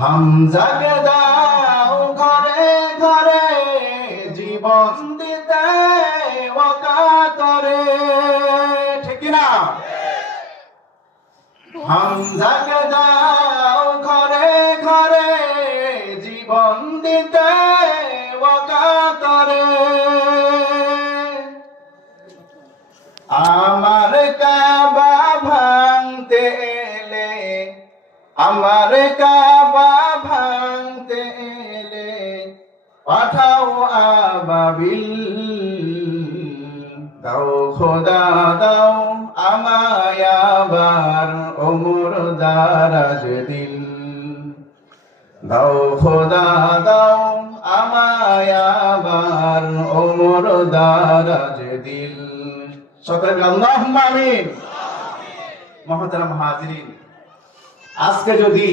হামজাকে দাও ঘরে ঘরে জীবন দিতে ওকাতরে, ঠিক না? হামজাকে দাও ঘরে ঘরে জীবন দিতে ওকাতরে। আমার কাবা ভাঙতে এলে, আমার কাবা ভাঙতে এলে পাঠাও আবাবিল। দাও খোদা দাও আমায় আবার ওমর দারাজ দিল। দাও খোদা দাও আমায় আবার ওমর দারাজ দিল। সকলে আল্লাহুম্মা আমিন। মহতারাম হাজিরিন, আজকে যদি